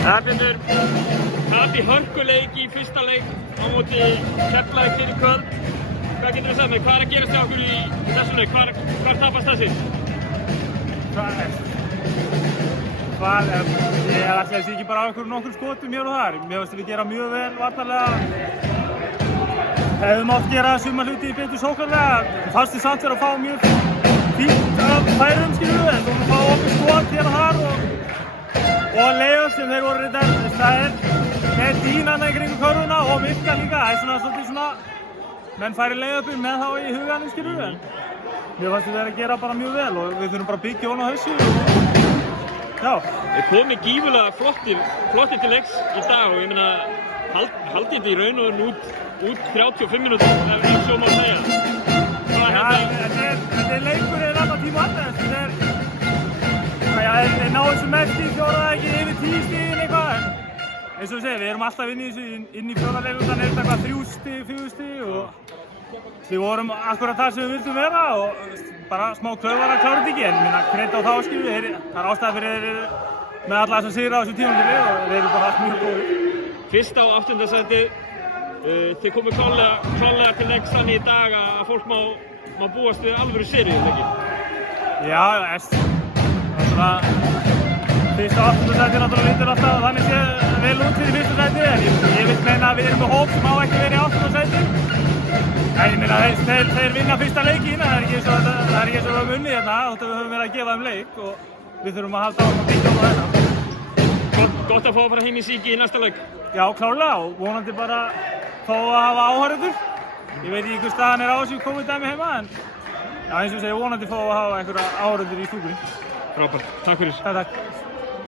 Björn, tap í hörkuleik í fyrsta leik á móti Keflavík fyrir kvöld. Hvað getur þú sagt mér? Hvað að gerast hjá okkur í þessum leik? Hvar tapast þessi? Ég ætla að sé ekki bara á nokkur skotum hér og þar. Mér finnst við gera mjög vel varnarlega. Hefðum átt gera suma hluti betur sóknarlega. Fannst við samt vera að fá mjög fínt af færum, skilur við. Þú fá okkur skot hér og þar og layup sem þeir voru reyndar. Það með dýnana í kringum körfuna og virka líka. Það svolítið svona, menn færi layupin með þá í huganum, skilur við. Mér fannst við vera að gera bara mjög vel og við þurfum bara að byggja ofan á hausu. Já. Við komum gífurlega flottir til leiks í dag og ég meina, haldið þetta í raun og veru út 35 minútur ef svo má segja. Þetta leikur allan tíma annað. Þeir ná þessu mest í fjóra ekki yfir 10 stigin eitthvað. Eins og við segjum, við erum alltaf inn í fjóra leikum, þannig er þetta 3 stig, 4 stig og við vorum akkurat það sem við vildum vera og bara smá klauvar að klára þetta ekki, en kredit á þá skilur við, það er ástæða fyrir þeir með alla þess að sigra á þessu tímabili og þeir eru bara allt mjög góðir. Fyrst á 8. sæti, þið komið klálega til leiks þannig í dag að fólk má búast við alvöru seríu, ekki? Já, fyrst á 8. sæti náttúrulega lítur alltaf þannig sé vel út fyrir fyrsta sæti, en ég vil meina að við erum með hóp sem á ekki verið í 8. sæti. En ég meina þeir vinna fyrsta leikinn, það er ekki eins og við höfum unnið hérna, þótt að við höfum verið að gefa þeim leik og við þurfum að halda áfram að byggja á þetta. Gott að fá að fara heim í síki í næsta leik. Já, klárlega og vonandi bara fá að hafa áhorfendur. Ég veit ekki hvers staðan er á þessu COVID-dæmi heima, en já, eins og ég segi, vonandi fá að hafa einhverja áhorfendur í stúkunni. Frábært, takk fyrir. Takk.